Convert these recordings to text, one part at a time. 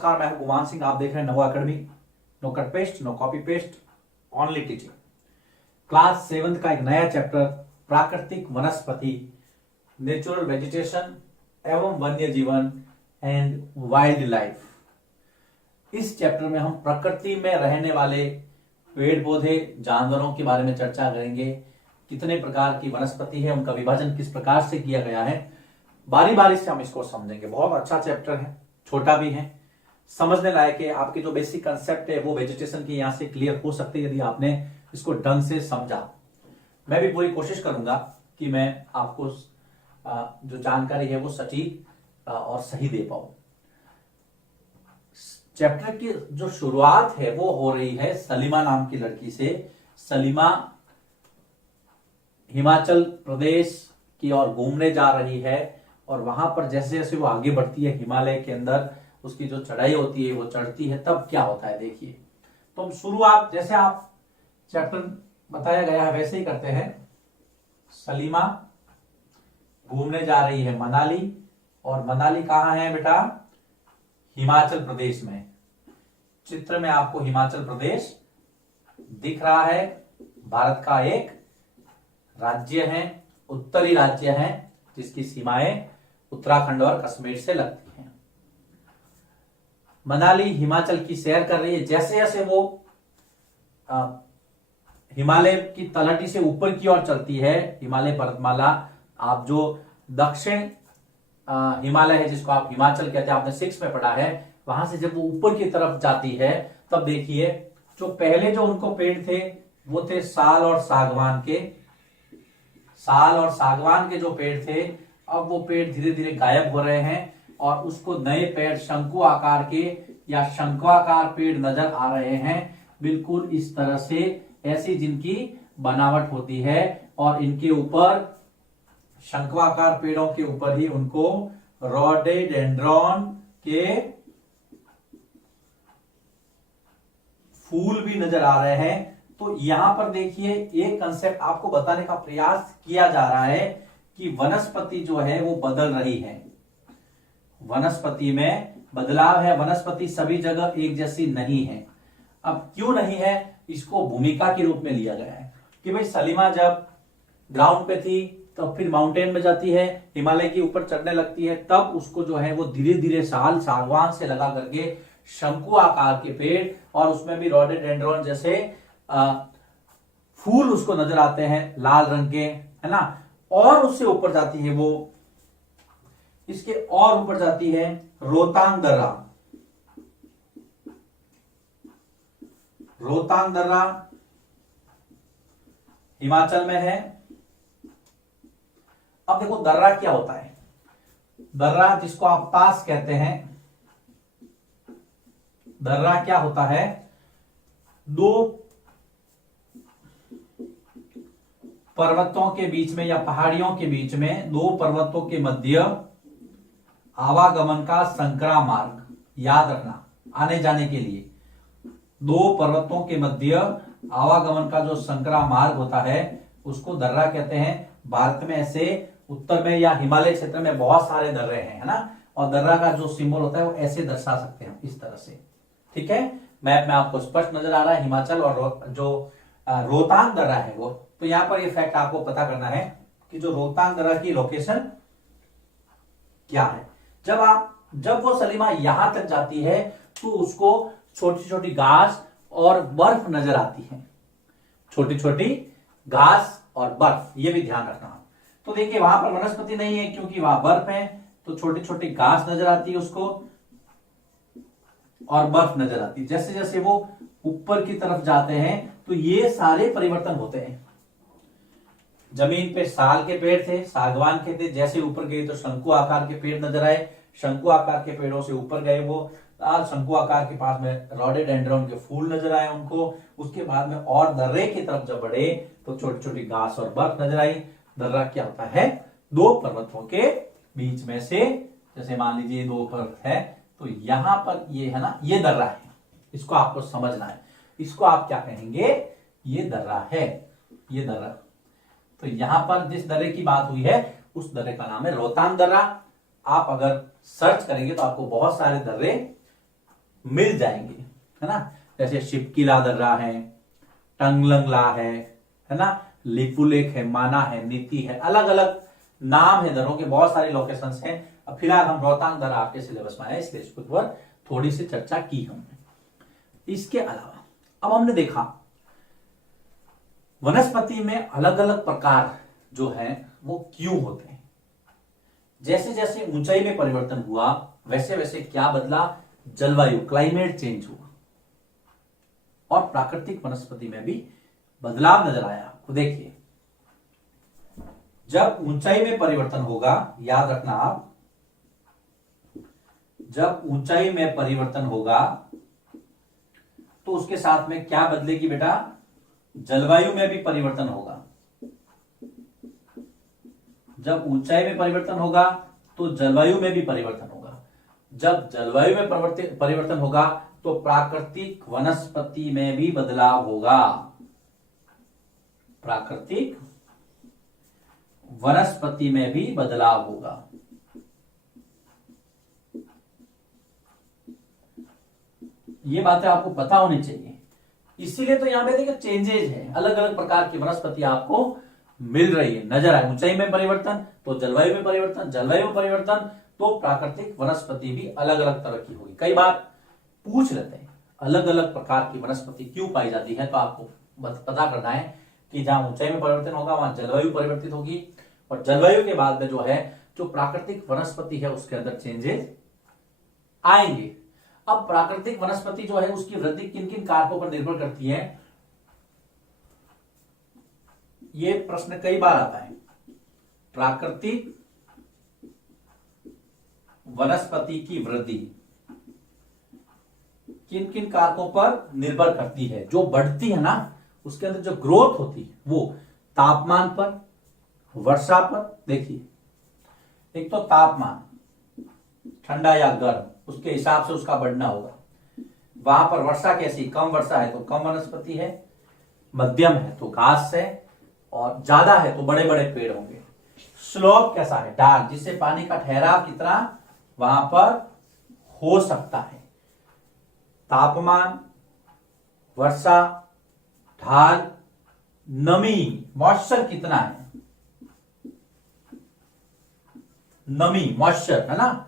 नमस्कार, मैं हूं गुमान सिंह। आप देख रहे हैं नवो academy. No cut paste, no copy paste, only teaching. Class 7 का एक नया चैप्टर प्राकृतिक वनस्पति, नेचुरल वेजिटेशन एवं वन्य जीवन एंड वाइल्ड लाइफ। इस चैप्टर में हम प्रकृति में रहने वाले पेड़ पौधे, जानवरों के बारे में चर्चा करेंगे। कितने प्रकार की वनस्पति है, उनका विभाजन किस प्रकार से किया गया है, बारी बारी से हम इसको समझेंगे। बहुत अच्छा चैप्टर है, छोटा भी है, समझने लायक है। आपके जो बेसिक कंसेप्ट है वो वेजिटेशन की यहाँ से क्लियर हो सकते हैं यदि आपने इसको ढंग से समझा। मैं भी पूरी कोशिश करूंगा कि मैं आपको जो जानकारी है वो सटीक और सही दे पाऊं। चैप्टर की जो शुरुआत है वो हो रही है सलीमा नाम की लड़की से। सलीमा हिमाचल प्रदेश की ओर घूमने जा रही है और वहां पर जैसे जैसे वो आगे बढ़ती है हिमालय के अंदर, उसकी जो चढ़ाई होती है वो चढ़ती है, तब क्या होता है देखिए। तो हम शुरुआत जैसे आप चैप्टर बताया गया है वैसे ही करते हैं। सलीमा घूमने जा रही है मनाली, और मनाली कहां है बेटा? हिमाचल प्रदेश में। चित्र में आपको हिमाचल प्रदेश दिख रहा है। भारत का एक राज्य है, उत्तरी राज्य है, जिसकी सीमाएं उत्तराखंड और कश्मीर से लगती हैं। मनाली हिमाचल की सैर कर रही है। जैसे जैसे वो हिमालय की तलहटी से ऊपर की ओर चलती है, हिमालय पर्वतमाला, आप जो दक्षिण हिमालय है जिसको आप हिमाचल कहते हैं, आपने 6 में पढ़ा है, वहां से जब वो ऊपर की तरफ जाती है तब देखिए जो पहले जो उनको पेड़ थे वो थे साल और सागवान के। साल और सागवान के जो पेड़ थे, अब वो पेड़ धीरे धीरे गायब हो रहे हैं और उसको नए पेड़ शंकु आकार के या शंक्वाकार पेड़ नजर आ रहे हैं। बिल्कुल इस तरह से, ऐसी जिनकी बनावट होती है, और इनके ऊपर शंक्वाकार पेड़ों के ऊपर ही उनको रोडोडेंड्रॉन के फूल भी नजर आ रहे हैं। तो यहां पर देखिए एक कंसेप्ट आपको बताने का प्रयास किया जा रहा है कि वनस्पति जो है वो बदल रही है। वनस्पति में बदलाव है। वनस्पति सभी जगह एक जैसी नहीं है। अब क्यों नहीं है, इसको भूमिका के रूप में लिया गया है कि भाई सलीमा जब ग्राउंड पे थी तब फिर माउंटेन में जाती है, हिमालय के ऊपर चढ़ने लगती है, तब उसको जो है वो धीरे धीरे साल सागवान से लगा करके शंकु आकार के पेड़, और उसमें भी रोडोडेंड्रॉन जैसे फूल उसको नजर आते हैं लाल रंग के, है ना। और उससे ऊपर जाती है वो, इसके और ऊपर जाती है रोहतांग दर्रा। रोहतांग दर्रा हिमाचल में है। अब देखो दर्रा क्या होता है। दर्रा जिसको आप पास कहते हैं, दर्रा क्या होता है? दो पर्वतों के बीच में या पहाड़ियों के बीच में, दो पर्वतों के मध्य आवागमन का संकरा मार्ग, याद रखना आने जाने के लिए। दो पर्वतों के मध्य आवागमन का जो संकरा मार्ग होता है उसको दर्रा कहते हैं। भारत में ऐसे उत्तर में या हिमालय क्षेत्र में बहुत सारे दर्रे हैं, है ना, और दर्रा का जो सिंबल होता है वो ऐसे दर्शा सकते हैं, इस तरह से। ठीक है, मैप में आपको स्पष्ट नजर आ रहा है हिमाचल और जो रोहतांग दर्रा है वो। तो यहां पर ये फैक्ट आपको पता करना है कि जो रोहतांग दर्रा की लोकेशन क्या है। जब वो सलीमा यहां तक जाती है तो उसको छोटी छोटी घास और बर्फ नजर आती है। छोटी छोटी घास और बर्फ, ये भी ध्यान रखना। तो देखिए वहां पर वनस्पति नहीं है क्योंकि वहां बर्फ है, तो छोटी छोटी घास नजर आती है उसको और बर्फ नजर आती है। जैसे जैसे वो ऊपर की तरफ जाते हैं तो ये सारे परिवर्तन होते हैं। जमीन पे साल के पेड़ थे, सागवान के थे, जैसे ऊपर गए तो शंकु आकार के पेड़ नजर आए। शंकु आकार के पेड़ों से ऊपर गए वो, शंकु आकार के पास में रोडोडेंड्रॉन के फूल नजर आए उनको। उसके बाद में और दर्रे की तरफ जब बढ़े तो छोटी छोटी घास और बर्फ नजर आई। दर्रा क्या होता है? दो पर्वतों के बीच में से, जैसे मान लीजिए दो पर्वत है, तो यहां पर ये है ना, ये दर्रा है। इसको आपको समझना है। इसको आप क्या कहेंगे? ये दर्रा है, ये दर्रा। तो यहां पर जिस दर्रे की बात हुई है उस दर्रे का नाम है रोहतांग दर्रा। आप अगर सर्च करेंगे तो आपको बहुत सारे दर्रे मिल जाएंगे, है ना। जैसे शिपकीला दर्रा है, टंगलंगला है ना, लिपुलेख है, माना है, नीति है, अलग अलग नाम है दर्रों के, बहुत सारे लोकेशंस हैं। अब फिलहाल हम रोहतांग दर्रा आपके सिलेबस में आया, इसलिए इसके ऊपर थोड़ी सी चर्चा की हमने। इसके अलावा अब हमने देखा वनस्पति में अलग अलग प्रकार जो है वो क्यों होते हैं। जैसे जैसे ऊंचाई में परिवर्तन हुआ वैसे वैसे क्या बदला, जलवायु, क्लाइमेट चेंज हुआ, और प्राकृतिक वनस्पति में भी बदलाव नजर आया आपको। देखिए, जब ऊंचाई में परिवर्तन होगा, याद रखना आप, जब ऊंचाई में परिवर्तन होगा तो उसके साथ में क्या बदलेगी बेटा, जलवायु में भी परिवर्तन होगा। जब ऊंचाई में परिवर्तन होगा तो जलवायु में भी परिवर्तन होगा। जब जलवायु में परिवर्तन होगा तो प्राकृतिक वनस्पति में भी बदलाव होगा। प्राकृतिक वनस्पति में भी बदलाव होगा। ये बातें आपको पता होनी चाहिए। इसीलिए तो यहां पे देखिए चेंजेज है, अलग अलग प्रकार की वनस्पति आपको मिल रही है, नजर आए। ऊंचाई में परिवर्तन तो जलवायु में परिवर्तन, जलवायु में परिवर्तन तो प्राकृतिक वनस्पति भी अलग अलग तरह की होगी। कई बार पूछ लेते हैं अलग अलग प्रकार की वनस्पति क्यों पाई जाती है, तो आपको पता करना है कि जहां ऊंचाई में परिवर्तन होगा वहां जलवायु परिवर्तित होगी, और जलवायु के बाद में जो है जो प्राकृतिक वनस्पति है उसके अंदर चेंजेस आएंगे। अब प्राकृतिक वनस्पति जो है उसकी वृद्धि किन किन कारकों पर निर्भर करती है, ये प्रश्न कई बार आता है। प्राकृतिक वनस्पति की वृद्धि किन किन कारकों पर निर्भर करती है, जो बढ़ती है ना उसके अंदर जो ग्रोथ होती है वो तापमान पर, वर्षा पर। देखिए, एक तो तापमान, ठंडा या गर्म, उसके हिसाब से उसका बढ़ना होगा। वहां पर वर्षा कैसी, कम वर्षा है तो कम वनस्पति है, मध्यम है तो घास है, और ज्यादा है तो बड़े बड़े पेड़ होंगे। स्लोप कैसा है, ढाल, जिससे पानी का ठहराव कितना वहां पर हो सकता है। तापमान, वर्षा, ढाल, नमी, मॉइस्चर कितना है, नमी, मॉइस्चर, है ना।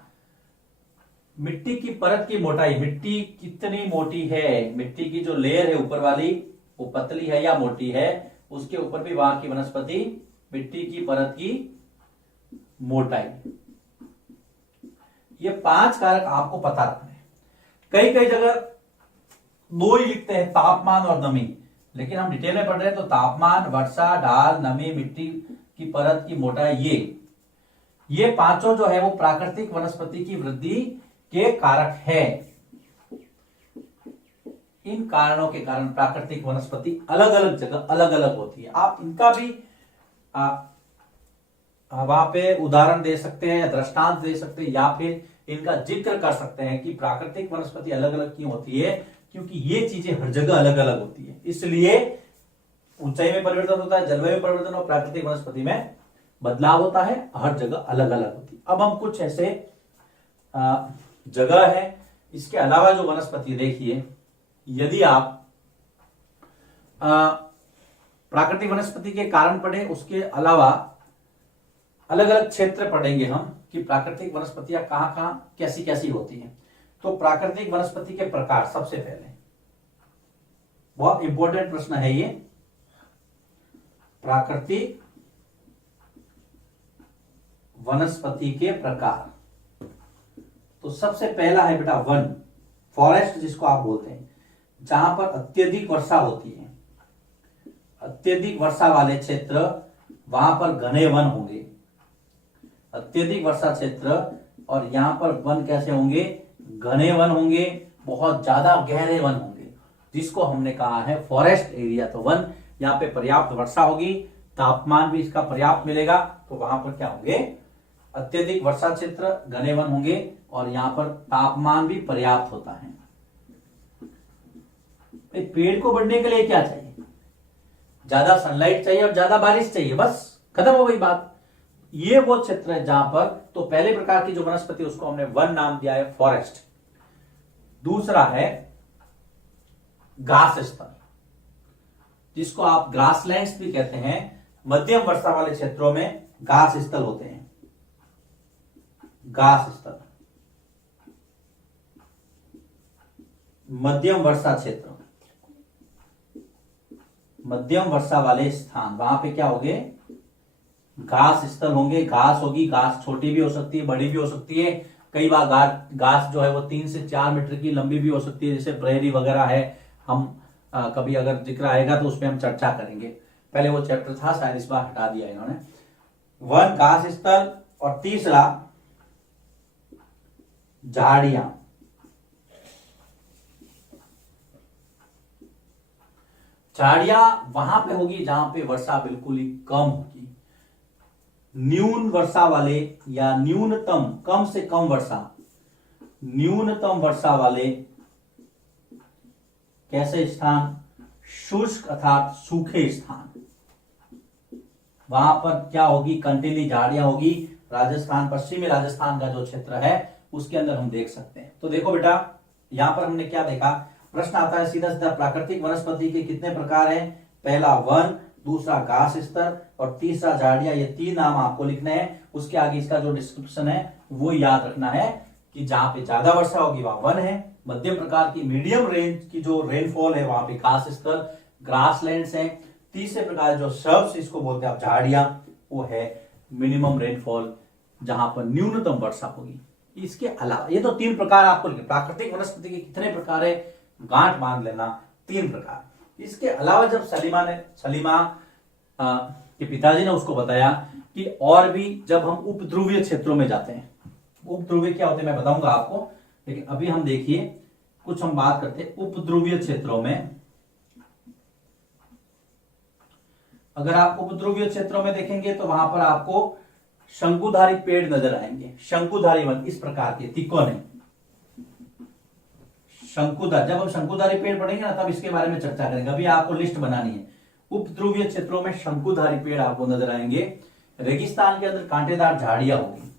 मिट्टी की परत की मोटाई, मिट्टी कितनी मोटी है, मिट्टी की जो लेयर है ऊपर वाली वो पतली है या मोटी है, उसके ऊपर भी वहां की वनस्पति, मिट्टी की परत की मोटाई। ये 5 कारक आपको पता रखने हैं। कई कई जगह 2 ही लिखते हैं, तापमान और नमी, लेकिन हम डिटेल में पढ़ रहे हैं तो तापमान, वर्षा, ढाल, नमी, मिट्टी की परत की मोटाई, ये पांचों जो है वो प्राकृतिक वनस्पति की वृद्धि के कारक है। इन कारणों के कारण प्राकृतिक वनस्पति अलग अलग जगह अलग अलग होती है। आप इनका भी वहां पे उदाहरण दे सकते हैं या दृष्टांत दे सकते हैं, या फिर इनका जिक्र कर सकते हैं कि प्राकृतिक वनस्पति अलग अलग क्यों होती है, क्योंकि ये चीजें हर जगह अलग अलग होती है। इसलिए ऊंचाई में परिवर्तन होता है, जलवायु परिवर्तन और प्राकृतिक वनस्पति में बदलाव होता है, हर जगह अलग अलग होती है। अब हम कुछ ऐसे जगह है, इसके अलावा जो वनस्पति देखिए, यदि आप प्राकृतिक वनस्पति के कारण पढ़े, उसके अलावा अलग अलग क्षेत्र पढ़ेंगे हम कि प्राकृतिक वनस्पतियां कहां कहां कैसी कैसी होती हैं। तो प्राकृतिक वनस्पति के प्रकार, सबसे पहले बहुत इंपॉर्टेंट प्रश्न है ये, प्राकृतिक वनस्पति के प्रकार। तो सबसे पहला है बेटा वन, फॉरेस्ट जिसको आप बोलते हैं, जहां पर अत्यधिक वर्षा होती है। अत्यधिक वर्षा वाले क्षेत्र, वहां पर घने वन होंगे। अत्यधिक वर्षा क्षेत्र, और यहां पर वन कैसे होंगे, घने वन होंगे, बहुत ज्यादा गहरे वन होंगे, जिसको हमने कहा है फॉरेस्ट एरिया। तो वन, यहाँ पे पर्याप्त वर्षा होगी, तापमान भी इसका पर्याप्त मिलेगा, तो वहां पर क्या होंगे, अत्यधिक वर्षा क्षेत्र, घने वन होंगे, और यहां पर तापमान भी पर्याप्त होता है। पेड़ को बढ़ने के लिए क्या चाहिए, ज्यादा सनलाइट चाहिए और ज्यादा बारिश चाहिए, बस खत्म हो गई बात। ये वो क्षेत्र है जहां पर, तो पहले प्रकार की जो वनस्पति उसको हमने वन नाम दिया है, फॉरेस्ट। दूसरा है घास स्थल, जिसको आप ग्रासलैंड्स भी कहते हैं। मध्यम वर्षा वाले क्षेत्रों में घास स्थल होते हैं, घास स्थल। मध्यम वर्षा क्षेत्र, मध्यम वर्षा वाले स्थान, वहां पे क्या होंगे, घास स्थल होंगे, घास होगी। घास छोटी भी हो सकती है, बड़ी भी हो सकती है। कई बार घास जो है वो 3 से 4 मीटर की लंबी भी हो सकती है, जैसे प्रेरी वगैरह है। हम कभी अगर जिक्र आएगा तो उसमें हम चर्चा करेंगे। पहले वो चैप्टर था, शायद इस बार हटा दिया इन्होंने। वन, घास स्थल, और तीसरा झाड़ियां। झाड़ियां वहां पे होगी जहां पे वर्षा बिल्कुल ही कम होगी। न्यून वर्षा वाले या न्यूनतम, कम से कम वर्षा, न्यूनतम वर्षा वाले कैसे स्थान, शुष्क अर्थात सूखे स्थान, वहां पर क्या होगी, कंटीली झाड़ियां होगी। राजस्थान, पश्चिमी राजस्थान का जो क्षेत्र है उसके अंदर हम देख सकते हैं। तो देखो बेटा, यहां पर हमने क्या देखा, प्रश्न आता है सीधा सीधा, प्राकृतिक वनस्पति के कितने प्रकार हैं? पहला वन, दूसरा घास स्तर, और तीसरा झाड़ियां। ये 3 नाम आपको लिखने हैं। उसके आगे इसका जो डिस्क्रिप्शन है वो याद रखना है कि जहां पे ज्यादा वर्षा होगी वहां वन है, मध्यम प्रकार की मीडियम रेंज की जो रेनफॉल है वहां पे घास स्तर, ग्रासलैंड्स है। तीसरे प्रकार जो शब्द इसको बोलते हैं आप झाड़ियां, वो है मिनिमम रेनफॉल, जहां पर न्यूनतम वर्षा होगी। इसके अलावा ये तो 3 प्रकार आपको लिखे। प्राकृतिक वनस्पति के कितने प्रकार है, गांठ बांध लेना, 3 प्रकार। इसके अलावा जब सलीमा के पिताजी ने उसको बताया कि और भी जब हम उपध्रुवीय क्षेत्रों में जाते हैं, उपध्रुवीय क्या होते हैं मैं बताऊंगा आपको, लेकिन अभी हम देखिए कुछ हम बात करते हैं उपध्रुवीय क्षेत्रों में। अगर आप उपध्रुवीय क्षेत्रों में देखेंगे तो वहां पर आपको शंकुधारी पेड़ नजर आएंगे। शंकुधारी वन इस प्रकार के, तिकों नहीं, शंकुधारी। जब हम शंकुधारी पेड़ पढ़ेंगे ना तब इसके बारे में चर्चा करेंगे, अभी आपको लिस्ट बनानी है। उपध्रुवीय क्षेत्रों में शंकुधारी पेड़ आपको नजर आएंगे। रेगिस्तान के अंदर कांटेदार झाड़ियां होगी,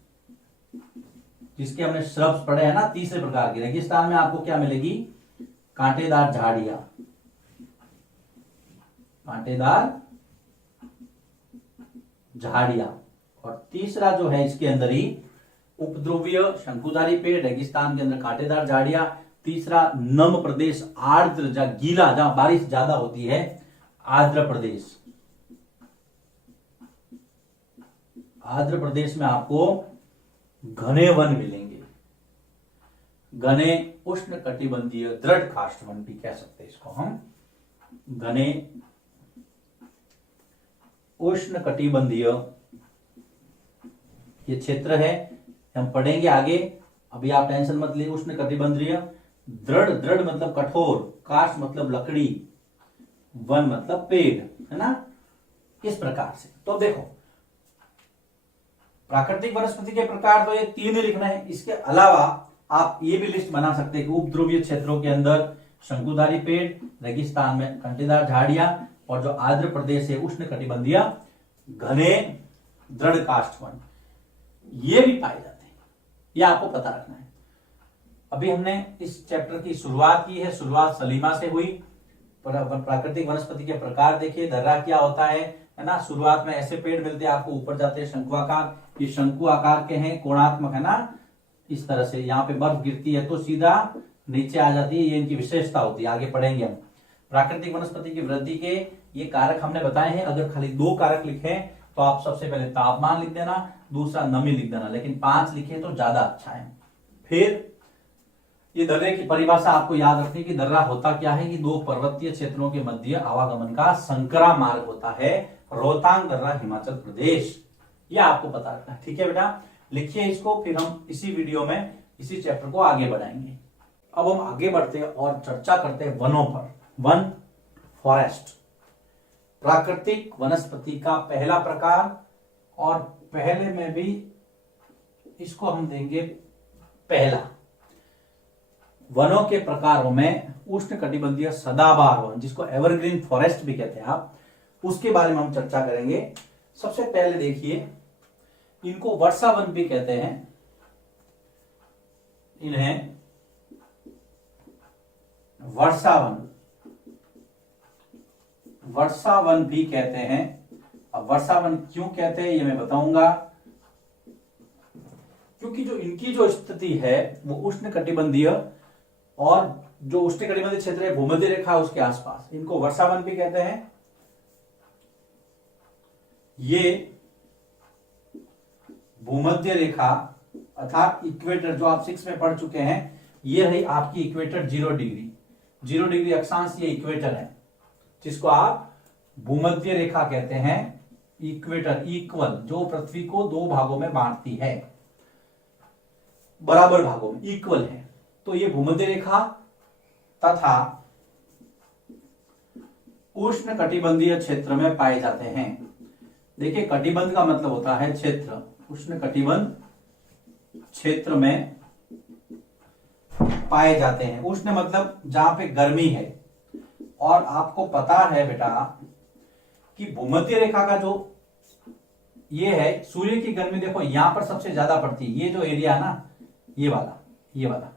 जिसके हमने श्रब्स पढ़े हैं ना, तीसरे प्रकार की। रेगिस्तान में आपको क्या मिलेगी, कांटेदार झाड़ियां, कांटेदार झाड़ियां। और तीसरा जो है इसके अंदर ही उपध्रुवीय शंकुधारी पेड़, रेगिस्तान के अंदर कांटेदार झाड़ियां। तीसरा नम प्रदेश, आर्द्र या गीला जहां बारिश ज्यादा होती है, आर्द्र प्रदेश। आर्द्र प्रदेश में आपको घने वन मिलेंगे, घने उष्ण कटिबंधीय दृढ़ काष्ठ वन भी कह सकते हैं इसको हम। घने उष्ण कटिबंधीय ये क्षेत्र है, हम पढ़ेंगे आगे, अभी आप टेंशन मत लीजिए। उष्ण कटिबंधीय, दृढ़, दृढ़ मतलब कठोर, काष्ठ मतलब लकड़ी, वन मतलब पेड़, है ना, इस प्रकार से। तो देखो, प्राकृतिक वनस्पति के प्रकार तो ये 3 ही लिखना है। इसके अलावा आप ये भी लिस्ट बना सकते हैं कि उपध्रुवीय क्षेत्रों के अंदर शंकुधारी पेड़, रेगिस्तान में कांटेदार झाड़ियां, और जो आर्द्र प्रदेश है उष्ण कटिबंधीय घने दृढ़ काष्ठ वन, ये भी पाए जाते हैं। ये आपको पता रखना है। अभी हमने इस चैप्टर की शुरुआत की है, शुरुआत सलीमा से हुई। प्राकृतिक वनस्पति के प्रकार देखिए, दर्रा क्या होता है ना। शुरुआत में ऐसे पेड़ मिलते हैं आपको, ऊपर जाते हैं शंकु आकार, ये शंकु आकार के हैं, कोणात्मक है ना, इस तरह से। यहाँ पे बर्फ गिरती है तो सीधा नीचे आ जाती है, ये इनकी विशेषता होती है, आगे पढ़ेंगे हम। प्राकृतिक वनस्पति की वृद्धि के ये कारक हमने बताए हैं। अगर खाली 2 कारक लिखे तो आप सबसे पहले तापमान लिख देना, दूसरा नमी लिख देना, लेकिन 5 लिखे तो ज्यादा अच्छा है। फिर ये दर्रे की परिभाषा आपको याद रखनी कि दर्रा होता क्या है कि 2 पर्वतीय क्षेत्रों के मध्य आवागमन का संकरा मार्ग होता है। रोहतांग दर्रा, हिमाचल प्रदेश, ये आपको पता रखना है। ठीक है बेटा, लिखिए इसको, फिर हम इसी वीडियो में इसी चैप्टर को आगे बढ़ाएंगे। अब हम आगे बढ़ते हैं और चर्चा करते हैं वनों पर। वन, फॉरेस्ट, प्राकृतिक वनस्पति का पहला प्रकार, और पहले में भी इसको हम देंगे पहला। वनों के प्रकारों में उष्ण कटिबंधीय सदाबहार वन, जिसको एवरग्रीन फॉरेस्ट भी कहते हैं आप, उसके बारे में हम चर्चा करेंगे। सबसे पहले देखिए, इनको वर्षा वन भी कहते हैं। इन्हें वर्षावन, वर्षावन भी कहते हैं। अब वर्षावन क्यों कहते हैं ये मैं बताऊंगा, क्योंकि जो इनकी जो स्थिति है वो उष्ण कटिबंधीय और जो उष्ण कटिबंधीय क्षेत्र है भूमध्य रेखा उसके आसपास, इनको वर्षावन भी कहते हैं। ये भूमध्य रेखा अर्थात इक्वेटर जो आप 6 में पढ़ चुके हैं, ये रही आपकी इक्वेटर 0 डिग्री, 0 डिग्री अक्षांश ये इक्वेटर है जिसको आप भूमध्य रेखा कहते हैं। इक्वेटर इक्वल, जो पृथ्वी को 2 भागों में बांटती है, बराबर भागों में इक्वल है, तो ये भूमध्य रेखा तथा उष्ण कटिबंधीय क्षेत्र में पाए जाते हैं। देखिए कटिबंध का मतलब होता है क्षेत्र, उष्ण कटिबंध क्षेत्र में पाए जाते हैं। उष्ण मतलब जहां पे गर्मी है, और आपको पता है बेटा कि भूमध्य रेखा का जो ये है, सूर्य की गर्मी देखो यहां पर सबसे ज्यादा पड़ती है, ये जो एरिया ना ये वाला,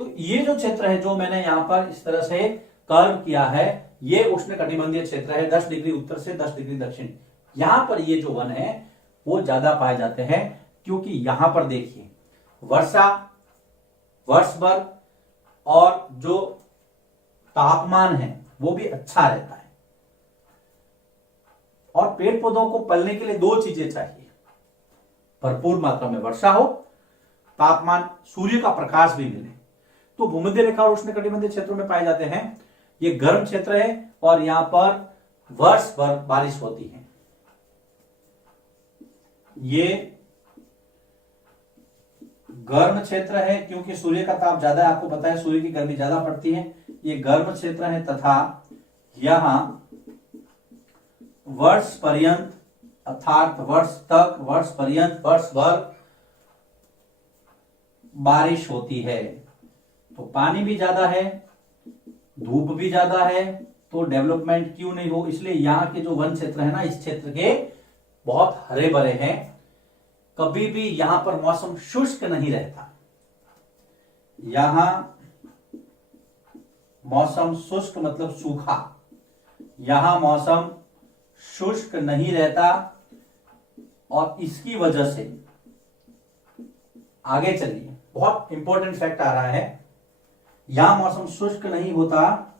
तो ये जो क्षेत्र है जो मैंने यहां पर इस तरह से कर्व किया है, ये उष्ण कटिबंधीय क्षेत्र है, 10 डिग्री उत्तर से 10 डिग्री दक्षिण। यहां पर ये जो वन है वो ज्यादा पाए जाते हैं, क्योंकि यहां पर देखिए वर्षा, वर्ष भर और जो तापमान है वो भी अच्छा रहता है। और पेड़ पौधों को पलने के लिए 2 चीजें चाहिए, भरपूर मात्रा में वर्षा हो, तापमान, सूर्य का प्रकाश भी मिले। तो भूमध्य रेखा और उष्ण कटिबंधीय क्षेत्रों में पाए जाते हैं। ये गर्म क्षेत्र है और यहां पर वर्ष भर बारिश होती है। ये गर्म क्षेत्र है क्योंकि सूर्य का ताप ज्यादा है, आपको पता है सूर्य की गर्मी ज्यादा पड़ती है, ये गर्म क्षेत्र है तथा यहां वर्ष पर्यंत अर्थात वर्ष तक, वर्ष पर्यंत, वर्ष भर बारिश होती है। तो पानी भी ज्यादा है, धूप भी ज्यादा है, तो डेवलपमेंट क्यों नहीं हो, इसलिए यहाँ के जो वन क्षेत्र है ना, इस क्षेत्र के बहुत हरे भरे हैं। कभी भी यहां पर मौसम शुष्क नहीं रहता, यहां मौसम शुष्क मतलब सूखा, यहां मौसम शुष्क नहीं रहता। और इसकी वजह से आगे चलिए, बहुत इंपॉर्टेंट फैक्ट आ रहा है, यहां मौसम शुष्क नहीं होता।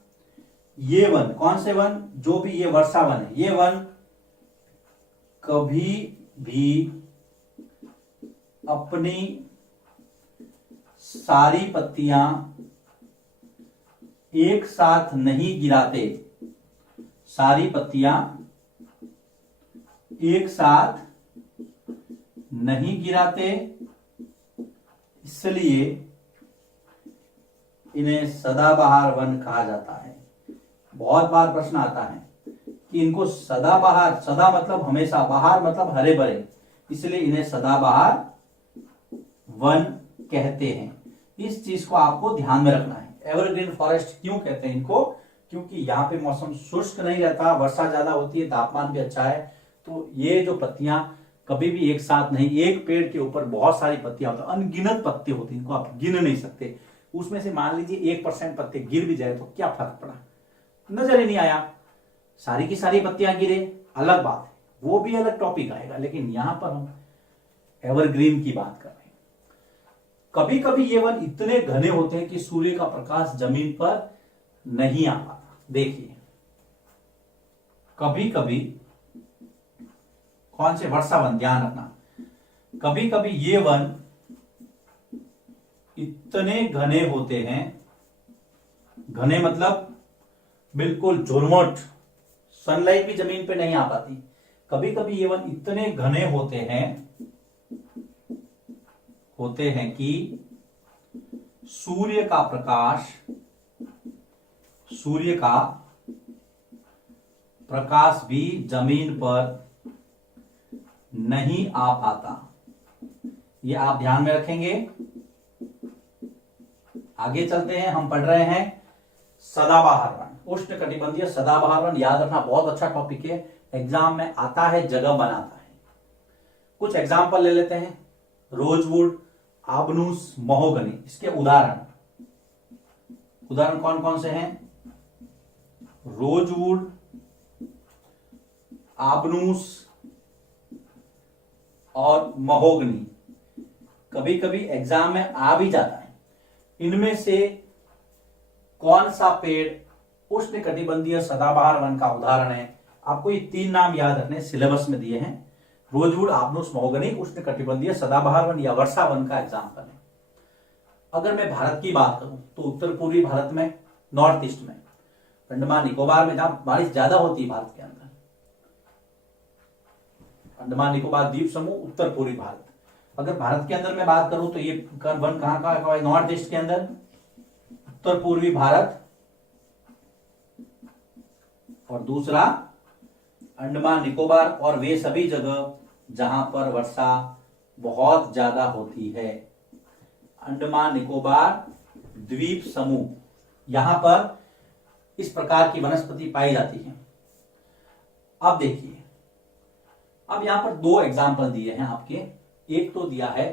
ये वन, कौन से वन, जो भी ये वर्षा वन है, ये वन कभी भी अपनी सारी पत्तियां एक साथ नहीं गिराते, सारी पत्तियां एक साथ नहीं गिराते, इसलिए इन्हें सदाबहार वन कहा जाता है। बहुत बार प्रश्न आता है कि इनको सदाबहार, सदा मतलब हमेशा, बहार मतलब हरे भरे, इसलिए इन्हें सदाबहार वन कहते हैं। इस चीज को आपको ध्यान में रखना है। एवरग्रीन फॉरेस्ट क्यों कहते हैं इनको, क्योंकि यहाँ पे मौसम शुष्क नहीं रहता, वर्षा ज्यादा होती है, तापमान भी अच्छा है, तो ये जो पत्तियां कभी भी एक साथ नहीं, एक पेड़ के ऊपर बहुत सारी पत्तियां होती हैं, अनगिनत पत्ते होते हैं, इनको आप गिन नहीं सकते। उसमें से मान लीजिए 1% पत्ते गिर भी जाए तो क्या फर्क पड़ा, नजर ही नहीं आया। सारी की सारी पत्तियां गिरे अलग बात है, वो भी अलग टॉपिक आएगा, लेकिन यहां पर हम एवरग्रीन की बात कर रहे हैं। कभी कभी ये वन इतने घने होते हैं कि सूर्य का प्रकाश जमीन पर नहीं आ पाता। देखिए कभी कभी, कौन से, वर्षा वन, ध्यान रखना, कभी कभी ये वन इतने घने होते हैं, घने मतलब बिल्कुल झुरमुट, सनलाइट भी जमीन पे नहीं आ पाती। कभी कभी ये वन इतने घने होते हैं कि सूर्य का प्रकाश भी जमीन पर नहीं आ पाता। ये आप ध्यान में रखेंगे। आगे चलते हैं, हम पढ़ रहे हैं सदाबहार वन, उष्ण कटिबंधीय सदाबहार वन। याद रखना, बहुत अच्छा टॉपिक है, एग्जाम में आता है, जगह बनाता है। कुछ एग्जाम्पल ले लेते हैं। रोजवुड, आबनूस, महोगनी, इसके उदाहरण। उदाहरण कौन कौन से हैं? रोजवुड, आबनूस और महोगनी। कभी कभी एग्जाम में आ भी जाता है। इनमें से कौन सा पेड़ उष्णकटिबंधीय सदाबहार वन का उदाहरण है? आपको ये 3 नाम याद रखने, सिलेबस में दिए हैं। रोजवुड, आबनूस, महोगनी उष्णकटिबंधीय सदाबहार वन या वर्षा वन का एग्जाम्पल है। अगर मैं भारत की बात करूं तो उत्तर पूर्वी भारत में, नॉर्थ ईस्ट में, अंडमान निकोबार में जहां बारिश ज्यादा होती है भारत के अंदर, अंडमान निकोबार द्वीप समूह, उत्तर पूर्वी भारत। अगर भारत के अंदर मैं बात करूं तो ये वन कहां का है? नॉर्थ ईस्ट के अंदर, उत्तर पूर्वी भारत, और दूसरा अंडमान निकोबार, और वे सभी जगह जहां पर वर्षा बहुत ज्यादा होती है। अंडमान निकोबार द्वीप समूह, यहां पर इस प्रकार की वनस्पति पाई जाती है। अब देखिए, अब यहां पर 2 एग्जाम्पल दिए हैं आपके। एक तो दिया है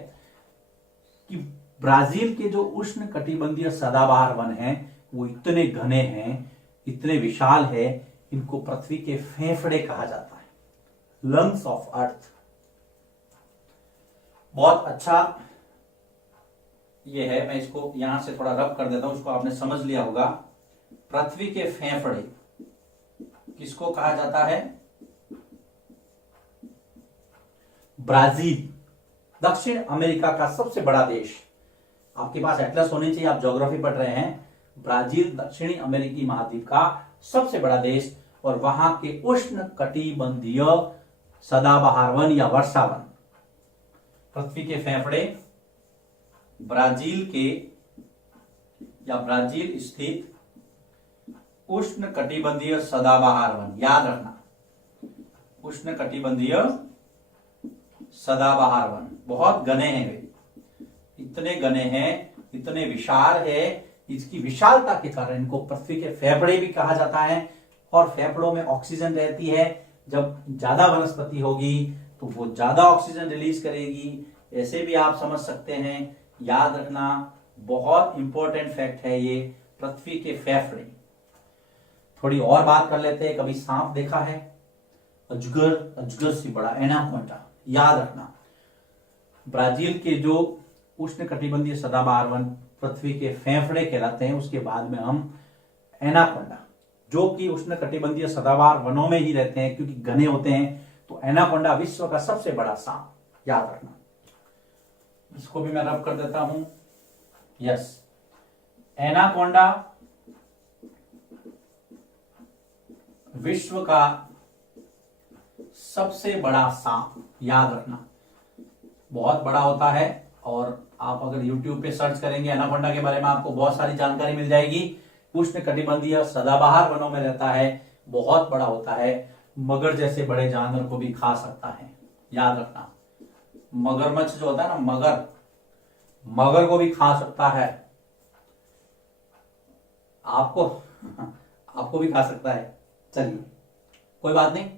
कि ब्राजील के जो उष्ण कटिबंधीय सदाबहार वन हैं वो इतने घने हैं, इतने विशाल है, इनको पृथ्वी के फेफड़े कहा जाता है, लंग्स ऑफ अर्थ। बहुत अच्छा ये है, मैं इसको यहां से थोड़ा रब कर देता हूं, इसको आपने समझ लिया होगा। पृथ्वी के फेफड़े किसको कहा जाता है? ब्राजील, दक्षिण अमेरिका का सबसे बड़ा देश। आपके पास एटलस होनी चाहिए, आप ज्योग्राफी पढ़ रहे हैं। ब्राजील दक्षिणी अमेरिकी महाद्वीप का सबसे बड़ा देश, और वहां के उष्ण कटिबंधीय सदाबहार वन या वर्षा वन, पृथ्वी के फेफड़े, ब्राजील के या ब्राजील स्थित उष्ण कटिबंधीय सदाबहार वन, याद रखना, उष्ण कटिबंधीय सदाबहार वन। बहुत घने हैं वे, इतने घने हैं, इतने विशाल है, इसकी विशालता के कारण इनको पृथ्वी के फेफड़े भी कहा जाता है। और फेफड़ों में ऑक्सीजन रहती है, जब ज्यादा वनस्पति होगी तो वो ज्यादा ऑक्सीजन रिलीज करेगी। ऐसे भी आप समझ सकते हैं, याद रखना, बहुत इंपॉर्टेंट फैक्ट है ये, पृथ्वी के फेफड़े। थोड़ी और बात कर लेते हैं। कभी सांप देखा है? अजगर, अजगर से बड़ा एनाकोंडा, याद रखना। ब्राजील के जो उष्ण कटिबंधीय सदाबहार वन पृथ्वी के फेफड़े कहलाते हैं, उसके बाद में हम एनाकोंडा, जो कि उष्ण कटिबंधीय सदाबहार वनों में ही रहते हैं क्योंकि घने होते हैं, तो एनाकोंडा विश्व का सबसे बड़ा सांप, याद रखना। इसको भी मैं रब कर देता हूं। यस, एनाकोंडा विश्व का सबसे बड़ा सांप, याद रखना। बहुत बड़ा होता है, और आप अगर YouTube पे सर्च करेंगे एनाकोंडा के बारे में आपको बहुत सारी जानकारी मिल जाएगी। उष्ण कटिबंधीय सदाबहार वनों में रहता है, बहुत बड़ा होता है, मगर जैसे बड़े जानवर को भी खा सकता है, याद रखना। मगरमच्छ जो होता है ना, मगर को भी खा सकता है, आपको भी खा सकता है। चलिए, कोई बात नहीं।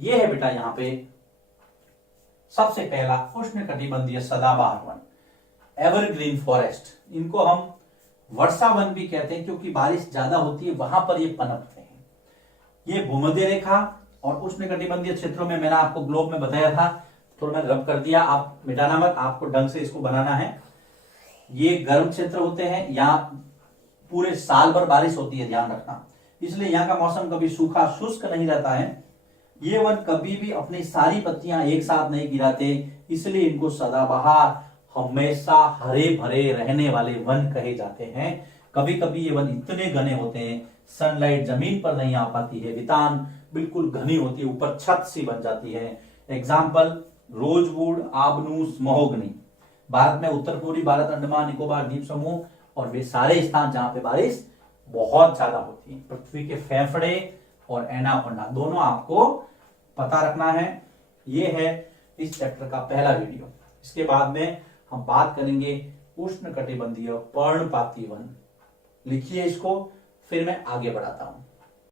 ये है बेटा यहां पे सबसे पहला उष्ण कटिबंधीय सदाबहार वन, एवरग्रीन फॉरेस्ट। इनको हम वर्षा वन भी कहते हैं क्योंकि बारिश ज्यादा होती है, वहां पर ये पनपते हैं। ये भूमध्य रेखा और उष्ण कटिबंधीय क्षेत्रों में, मैंने आपको ग्लोब में बताया था, तो मैंने रब कर दिया, आप मिटाना मत, आपको ढंग से इसको बनाना है। ये गर्म क्षेत्र होते हैं, यहाँ पूरे साल भर बारिश होती है, ध्यान रखना, इसलिए यहाँ का मौसम कभी सूखा शुष्क नहीं रहता है। ये वन कभी भी अपनी सारी पत्तियां एक साथ नहीं गिराते, इसलिए इनको सदाबहार, हमेशा हरे भरे रहने वाले वन कहे जाते हैं। कभी कभी ये वन इतने घने होते हैं, सनलाइट जमीन पर नहीं आ पाती है, वितान बिल्कुल घनी होती है, ऊपर छत सी बन जाती है। एग्जाम्पल, रोजवुड, आबनूस, महोगनी। भारत में उत्तर पूर्वी भारत, अंडमान निकोबार द्वीप समूह, और वे सारे स्थान जहां पे बारिश बहुत ज्यादा होती है। पृथ्वी के फेफड़े और एनाकोंडा दोनों आपको पता रखना है। ये है इस चैप्टर का पहला वीडियो। इसके बाद में हम बात करेंगे उष्ण कटिबंधीय पर्णपाती वन। लिखिए इसको, फिर मैं आगे बढ़ाता हूं।